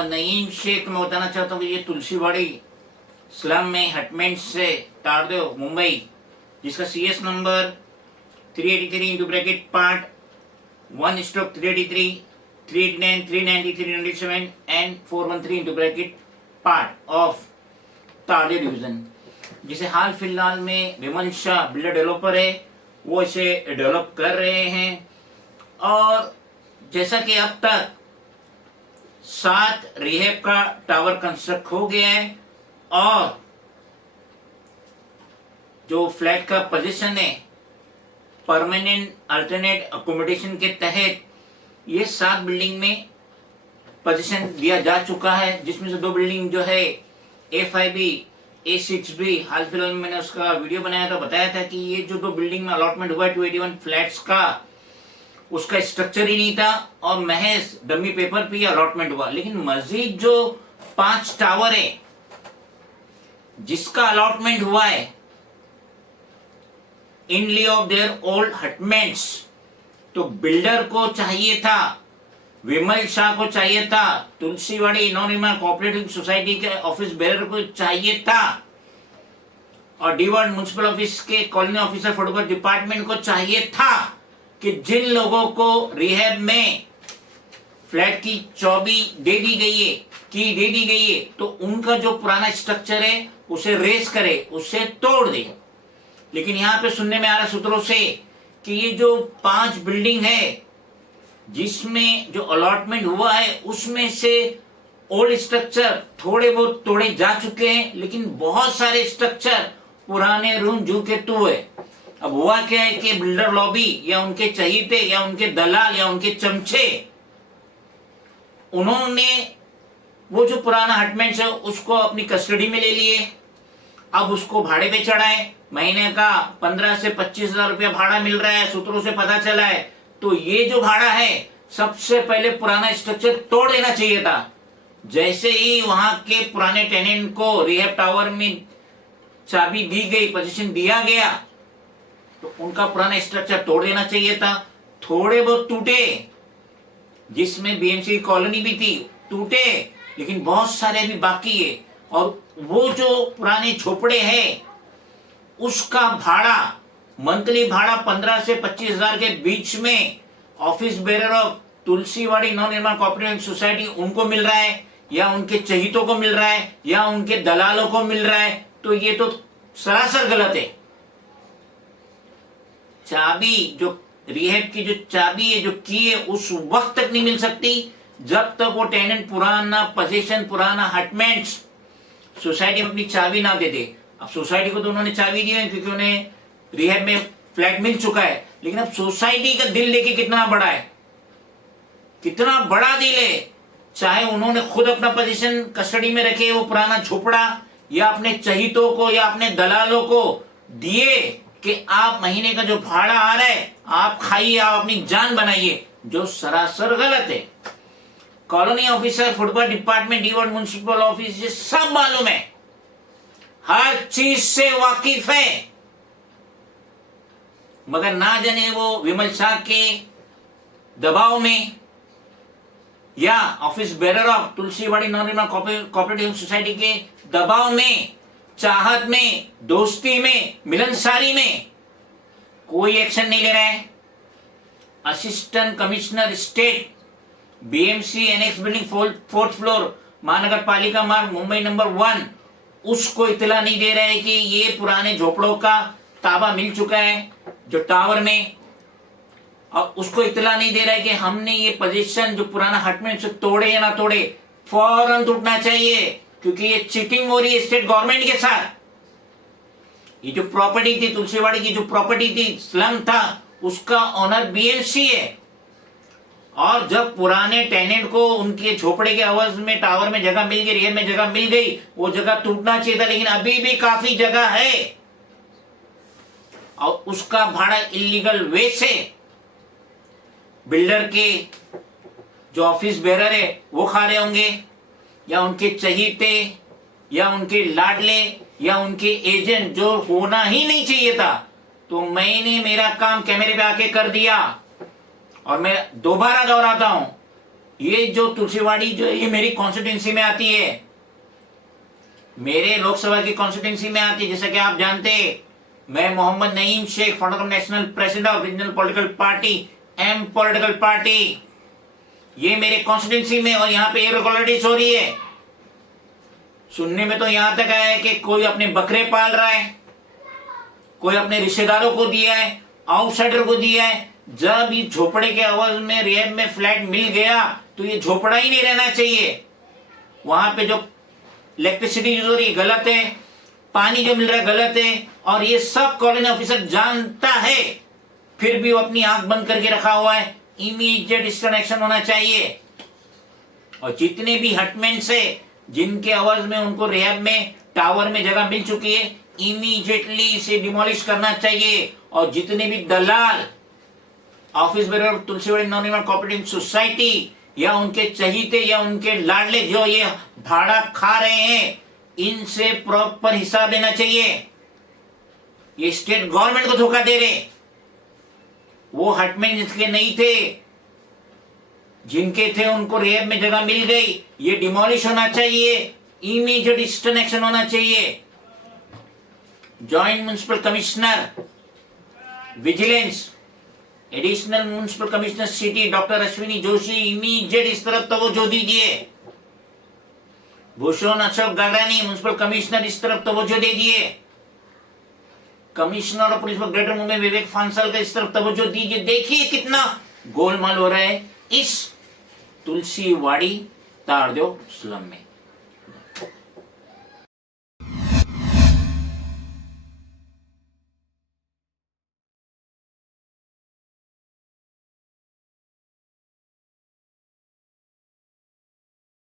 मोहम्मद नईम शेख। मैं बताना चाहता हूँ कि ये तुलसीवाड़ी स्लम में हटमेंट से तारदेव मुंबई, जिसका CS number 383 into bracket part 1/383 389 390 397 and 413 into bracket part of Tardeo division, जिसे हाल फिलहाल में विमल शाह बिल्डर डेवलपर है, वो इसे डेवलप कर रहे हैं। और जैसा कि अब तक 7 रिहेब का टावर कंस्ट्रक्ट हो गया है और जो फ्लैट का पोजीशन है परमानेंट अल्टरनेट अकोमोडेशन के तहत ये 7 बिल्डिंग में पोजीशन दिया जा चुका है, जिसमें से 2 बिल्डिंग जो है A5B A6B, हाल फिलहाल में मैंने उसका वीडियो बनाया था, बताया था कि ये जो 2 बिल्डिंग में अलॉटमेंट हुआ है 281 फ्लैट्स का, उसका स्ट्रक्चर ही नहीं था और महज डमी पेपर पे अलॉटमेंट हुआ। लेकिन मजीद जो 5 टावर है जिसका अलॉटमेंट हुआ है in lieu of their old hutments, तो बिल्डर को चाहिए था, विमल शाह को चाहिए था, तुलसीवाड़ी नॉन निर्माण कोऑपरेटिव सोसाइटी के ऑफिस बेरर को चाहिए था और डीवर्ड म्युनिसिपल ऑफिस के कॉलोनी ऑफिसर फुटबॉल डिपार्टमेंट को चाहिए था कि जिन लोगों को रिहैब में फ्लैट की चाबी दे दी गई है, की दे दी गई है, तो उनका जो पुराना स्ट्रक्चर है उसे रेस करे, उसे तोड़ दे। लेकिन यहाँ पे सुनने में आ रहा सूत्रों से कि ये जो 5 बिल्डिंग है जिसमें जो अलॉटमेंट हुआ है उसमें से ओल्ड स्ट्रक्चर थोड़े बहुत तोड़े जा चुके हैं, लेकिन बहुत सारे स्ट्रक्चर पुराने रूम जू के तू है। अब हुआ क्या है कि बिल्डर लॉबी या उनके चहीते या उनके दलाल या उनके चमचे, उन्होंने वो जो पुराना हटमेंट्स है उसको अपनी कस्टडी में ले लिए। अब उसको भाड़े पे चढ़ाए, महीने का 15 से 25 हजार रुपया भाड़ा मिल रहा है, सूत्रों से पता चला है। तो ये जो भाड़ा है सबसे पहले पुराना स्ट्रक्चर तोड़ देना चाहिए था। जैसे ही वहां के पुराने टेनेंट को रिहैब टावर में चाबी दी गई, पोजीशन दिया गया, तो उनका पुराना स्ट्रक्चर तोड़ देना चाहिए था। थोड़े बहुत टूटे, जिसमें BMC कॉलोनी भी थी, टूटे, लेकिन बहुत सारे अभी बाकी है। और वो जो पुराने झोपड़े हैं उसका भाड़ा, मंथली भाड़ा 15 से 25 हजार के बीच में ऑफिस बेरर ऑफ तुलसीवाड़ी नॉन निर्माण कोऑपरेटिव सोसाइटी उनको मिल रहा है, या उनके चहीतों को मिल रहा है, या उनके दलालों को मिल रहा है। तो ये तो सरासर गलत है। चाबी जो रिहैब की जो चाबी है, जो की है, उस वक्त तक नहीं मिल सकती जब तक वो टेनेंट पुराना पोजीशन, पुराना हटमेंट्स सोसाइटी में अपनी चाबी ना दे दे। अब सोसाइटी को तो उन्होंने चाबी दी है क्योंकि उन्हें रिहैब में फ्लैट मिल चुका है, लेकिन अब सोसाइटी का दिल लेके कितना बड़ा है, कितना बड़ा दिल है। चाहे उन्होंने खुद अपना पोजीशन कस्टडी में रखे, वो पुराना झोपड़ा, या अपने चहीतों को या अपने दलालों को दिए कि आप महीने का जो भाड़ा आ रहा है आप खाइए, आप अपनी जान बनाइए, जो सरासर गलत है। Colony officer, football department, D ward municipal office, ये सब मालूम है, हर चीज से वाकिफ है, मगर ना जाने वो विमल शाह के दबाव में या ऑफिस बेरर ऑफ तुलसीवाड़ी नॉन निर्माण कोऑपरेटिव सोसाइटी के दबाव में, चाहत में, दोस्ती में, मिलनसारी में कोई एक्शन नहीं ले रहा है। Assistant commissioner state BMC annex building 4th floor महानगर पालिका मार्ग मुंबई नंबर 1, उसको इतला नहीं दे रहा है कि ये पुराने झोपड़ों का ताबा मिल चुका है जो टावर में, और उसको इतला नहीं दे रहा है कि हमने ये पोजीशन जो पुराना हटमेंट से तोड़े या ना तोड़े, फौरन टूटना चाहिए, क्योंकि ये चीटिंग हो रही है स्टेट गवर्नमेंट के साथ। ये जो प्रॉपर्टी थी, तुलसीवाड़ी की जो प्रॉपर्टी थी, स्लम था, उसका ऑनर BMC है। और जब पुराने टेनेंट को उनके झोपड़े के आवाज में टावर में जगह मिल गई, रिहैब में जगह मिल गई, वो जगह टूटना चाहिए था, लेकिन अभी भी काफी जगह है और उसका भाड़ा इलीगल वे से बिल्डर के जो ऑफिस बेरर है वो खा रहे होंगे, या उनके चहीते, या उनके लाडले, या उनके एजेंट, जो होना ही नहीं चाहिए था। तो मैंने मेरा काम कैमरे पे आके कर दिया, और मैं दोबारा दोहराता हूं ये जो तुलसीवाड़ी जो ये मेरी कॉन्स्टिट्यूंसी में आती है, मेरे लोकसभा की कॉन्स्टिट्यूंसी में आती है। जैसा कि आप जानते हैं, मैं Mohammad Naeem Shaikh, founder national president of regional political party M political party, ये मेरे कॉन्स्टिट्यूंसी में, और यहाँ पे इरेगुलरिटीज हो रही है। सुनने में तो यहां तक आया है कि कोई अपने बकरे पाल रहा है, कोई अपने रिश्तेदारों को दिया है, आउटसाइडर को दिया है। जब ये झोपड़े के आवाज में रियाद में फ्लैट मिल गया तो ये झोपड़ा ही नहीं रहना चाहिए। वहां पे जो इलेक्ट्रिसिटी यूज हो रही है गलत है, पानी जो मिल रहा है गलत है, और ये सब कॉलोनी ऑफिसर जानता है, फिर भी वो अपनी आंख बंद करके रखा हुआ है। इमीडिएट इसका एक्शन होना चाहिए। और जितने भी हटमैन से जिनके आवाज में उनको रियाद में टावर में जगह मिल चुकी है, इमीडिएटली इसे डिमोलिश करना चाहिए। और जितने भी दलाल office bearer Tulsiwadi Navnirman cooperative society या उनके चहीते या उनके लाडले जो ये भाड़ा खा रहे हैं, इनसे प्रॉपर हिसाब लेना चाहिए। ये स्टेट गवर्नमेंट को धोखा दे रहे। वो हटमैन जिसके नहीं थे, जिनके थे उनको रेप में जगह मिल गई, ये डिमोलिश होना चाहिए, इमीडिएट स्टर्न एक्शन होना चाहिए। Joint municipal commissioner vigilance, additional municipal commissioner city doctor Ashwini Joshi, immediate इस तरफ तवज्जो दीजिए। भूषण अशोक गागरानी म्युनिसिपल कमिश्नर, इस तरफ तवज्जो दीजिए। Commissioner of police greater Mumbai Vivek Phansal का इस तरफ तवज्जो दीजिए। देखिए कितना गोलमाल हो रहा है इस तुलसीवाड़ी तारदेव स्लम में।